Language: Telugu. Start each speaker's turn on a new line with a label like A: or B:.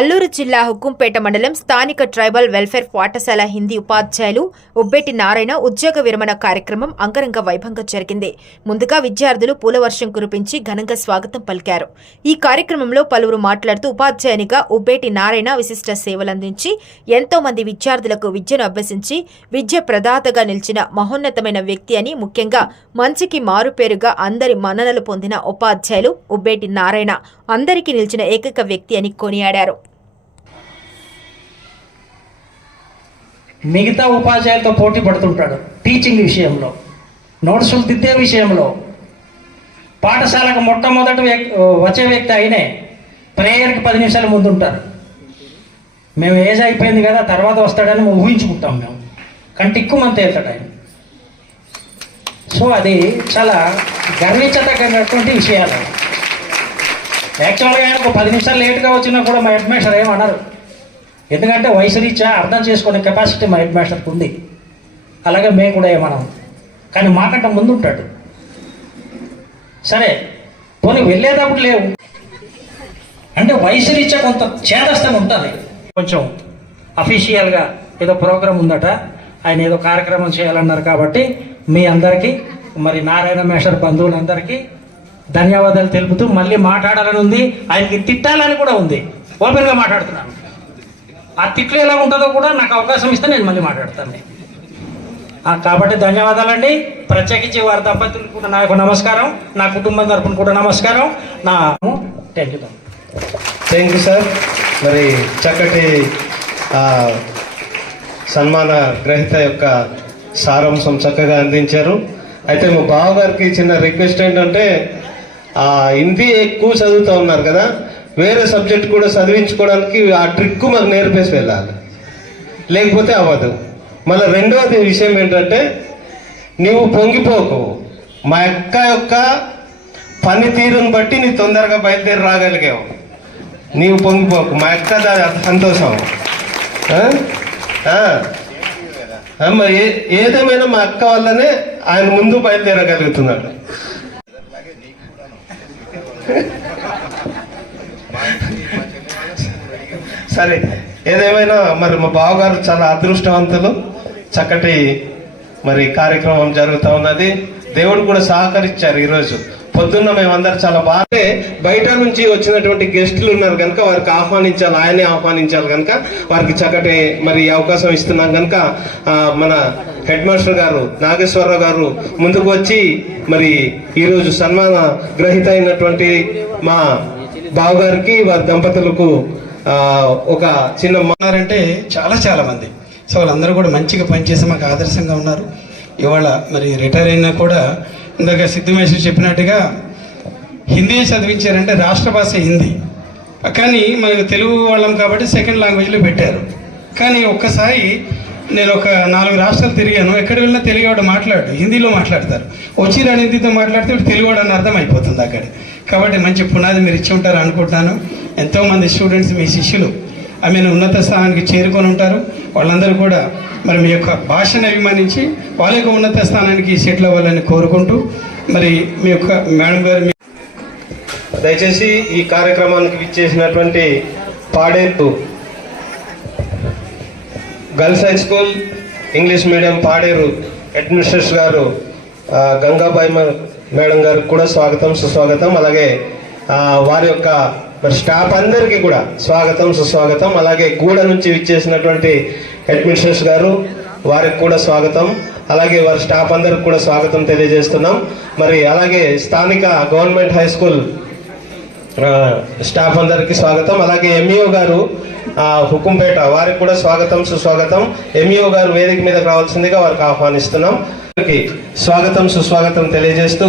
A: అల్లూరు జిల్లా హుకుంపేట మండలం స్థానిక ట్రైబల్ వెల్ఫేర్ పాఠశాల హిందీ ఉపాధ్యాయులు ఉబ్బేటి నారాయణ ఉద్యోగ విరమణ కార్యక్రమం అంగరంగ వైభవంగా జరిగింది. ముందుగా విద్యార్థులు పూలవర్షం కురిపించి ఘనంగా స్వాగతం పలికారు. ఈ కార్యక్రమంలో పలువురు మాట్లాడుతూ ఉపాధ్యాయునిగా ఉబ్బేటి నారాయణ విశిష్ట సేవలందించి ఎంతో మంది విద్యార్థులకు విద్యను అభ్యసించి విద్య ప్రదాతగా నిలిచిన మహోన్నతమైన వ్యక్తి అని ముఖ్యంగా మంచికి మారుపేరుగా అందరి మన్ననలు పొందిన ఉపాధ్యాయులు ఉబ్బేటి నారాయణ అందరికీ నిలిచిన ఏకైక వ్యక్తి అని కొనియాడారు.
B: మిగతా ఉపాధ్యాయులతో పోటీ పడుతుంటాడు టీచింగ్ విషయంలో. నోట్సులు దిద్దే విషయంలో. పాఠశాలకు మొట్టమొదటి వచ్చే వ్యక్తి అయినే ప్రేయర్కి పది నిమిషాలు ముందు ఉంటారు మేము ఏజ్ అయిపోయింది కదా తర్వాత వస్తాడని మేము ఊహించుకుంటాం మేము. కంటిక్కు మంత వెళ్తాడు ఆయన. సో అది చాలా గర్వించదగినటువంటి విషయాలు. యాక్చువల్గా ఆయన ఒక పది నిమిషాలు లేట్గా వచ్చినా కూడా మా హెడ్ మాస్టర్ ఏమన్నారు ఎందుకంటే వయసు రీత్యా అర్థం చేసుకునే కెపాసిటీ మా హెడ్ మాస్టర్కి ఉంది. అలాగే మేము కూడా ఏమన్నాం కానీ మాకంటే ముందు ఉంటాడు సరే పోనీ వెళ్ళేటప్పుడు లేవు. అంటే వయసు రీత్యా కొంత చేదస్థం ఉంటుంది. కొంచెం అఫీషియల్గా ఏదో ప్రోగ్రాం ఉందట. ఆయన ఏదో కార్యక్రమం చేయాలన్నారు కాబట్టి మీ అందరికీ మరి నారాయణ మేషర్ బంధువులందరికీ ధన్యవాదాలు తెలుపుతూ మళ్ళీ మాట్లాడాలని ఉంది. ఆయనకి తిట్టాలని కూడా ఉంది. ఓపెన్గా మాట్లాడుతున్నాను. ఆ తిట్లు ఎలా ఉంటుందో కూడా నాకు అవకాశం ఇస్తే నేను మళ్ళీ మాట్లాడతాను. కాబట్టి ధన్యవాదాలండి. ప్రత్యేకించి వారి దంపతులకు కూడా నా యొక్క నమస్కారం. నా కుటుంబం తరపున కూడా నమస్కారం. నా thank you
C: thank you sir మరి చక్కటి సన్మాన గ్రహీత యొక్క సారాంశం చక్కగా అందించారు. అయితే మా బావగారికి చిన్న రిక్వెస్ట్ ఏంటంటే హిందీ ఎక్కువ చదువుతూ ఉన్నారు కదా. వేరే సబ్జెక్ట్ కూడా చదివించుకోవడానికి ఆ ట్రిక్ మాకు నేర్పేసి వెళ్ళాలి. లేకపోతే అవ్వదు. మళ్ళీ రెండవది విషయం ఏంటంటే నీవు పొంగిపోకు. మా యొక్క యొక్క పనితీరుని బట్టి నీ తొందరగా బయలుదేరి రాగలిగావు. నీవు పొంగిపోకు. మా యొక్క దాని సంతోషం. మరి ఏ- ఏదేమైనా మా అక్క వల్లనే ఆయన ముందు బయలుదేరగలుగుతున్నాడు. సరే ఏదేమైనా మరి మా బావగారు చాలా అదృష్టవంతులు. చక్కటి మరి కార్యక్రమం జరుగుతూ ఉన్నది. దేవుడు కూడా సహకరించారు ఈరోజు. పొద్దున్న మేమందరం చాలా బాగా బయట నుంచి వచ్చినటువంటి గెస్టులు ఉన్నారు కనుక వారికి ఆహ్వానించాలి ఆయనే ఆహ్వానించాలి కనుక వారికి చక్కటి మరి అవకాశం ఇస్తున్నాం కనుక మన హెడ్ మాస్టర్ గారు నాగేశ్వరరావు గారు ముందుకు వచ్చి మరి ఈరోజు సన్మాన గ్రహీత అయినటువంటి మా బావగారికి వారి దంపతులకు ఒక చిన్న
D: ఉన్నారంటే చాలా చాలా మంది. సో వాళ్ళందరూ కూడా మంచిగా పనిచేసి మాకు ఆదర్శంగా ఉన్నారు. ఇవాళ మరి రిటైర్ అయినా కూడా ఇందాక సిద్ధమేశ్వరి చెప్పినట్టుగా హిందీ చదివించారంటే రాష్ట్ర భాష హిందీ. కానీ మనకు తెలుగు వాళ్ళం కాబట్టి సెకండ్ లాంగ్వేజ్లో పెట్టారు. కానీ ఒక్కసారి నేను ఒక నాలుగు రాష్ట్రాలు తిరిగాను. ఎక్కడ వెళ్ళినా తెలుగువాడు మాట్లాడు. హిందీలో మాట్లాడతారు. వచ్చి రాని హిందీతో మాట్లాడితే తెలుగువాడు అని అర్థం అయిపోతుంది అక్కడ. కాబట్టి మంచి పునాది మీరు ఇచ్చి ఉంటారు అనుకుంటున్నాను. ఎంతోమంది స్టూడెంట్స్ మీ శిష్యులు ఐ మీన్ ఉన్నత స్థానానికి చేరుకొని ఉంటారు. వాళ్ళందరూ కూడా మరి మీ యొక్క భాషను అభిమానించి వాళ్ళ యొక్క ఉన్నత స్థానానికి సెటిల్ అవ్వాలని కోరుకుంటూ మరి మీ యొక్క మేడం గారు మీ
C: దయచేసి ఈ కార్యక్రమానికి విచ్చేసినటువంటి Paderu girls high school English medium Paderu administrator గారు గంగాబాయి మేడం గారికి కూడా స్వాగతం సుస్వాగతం. అలాగే వారి యొక్క మరి స్టాఫ్ అందరికీ కూడా స్వాగతం సుస్వాగతం. అలాగే గూడ నుంచి విచ్చేసినటువంటి అడ్మినిస్ట్రేటర్ గారు వారికి కూడా స్వాగతం. అలాగే వారి స్టాఫ్ అందరికి కూడా స్వాగతం తెలియజేస్తున్నాం. మరి అలాగే స్థానిక గవర్నమెంట్ హై స్కూల్ స్టాఫ్ అందరికీ స్వాగతం. అలాగే ఎంఈఓ గారు హుకుంపేట వారికి కూడా స్వాగతం సుస్వాగతం. ఎంఈఓ గారు వేదిక మీద రావాల్సిందిగా వారికి ఆహ్వానిస్తున్నాం. వారికి స్వాగతం సుస్వాగతం తెలియజేస్తూ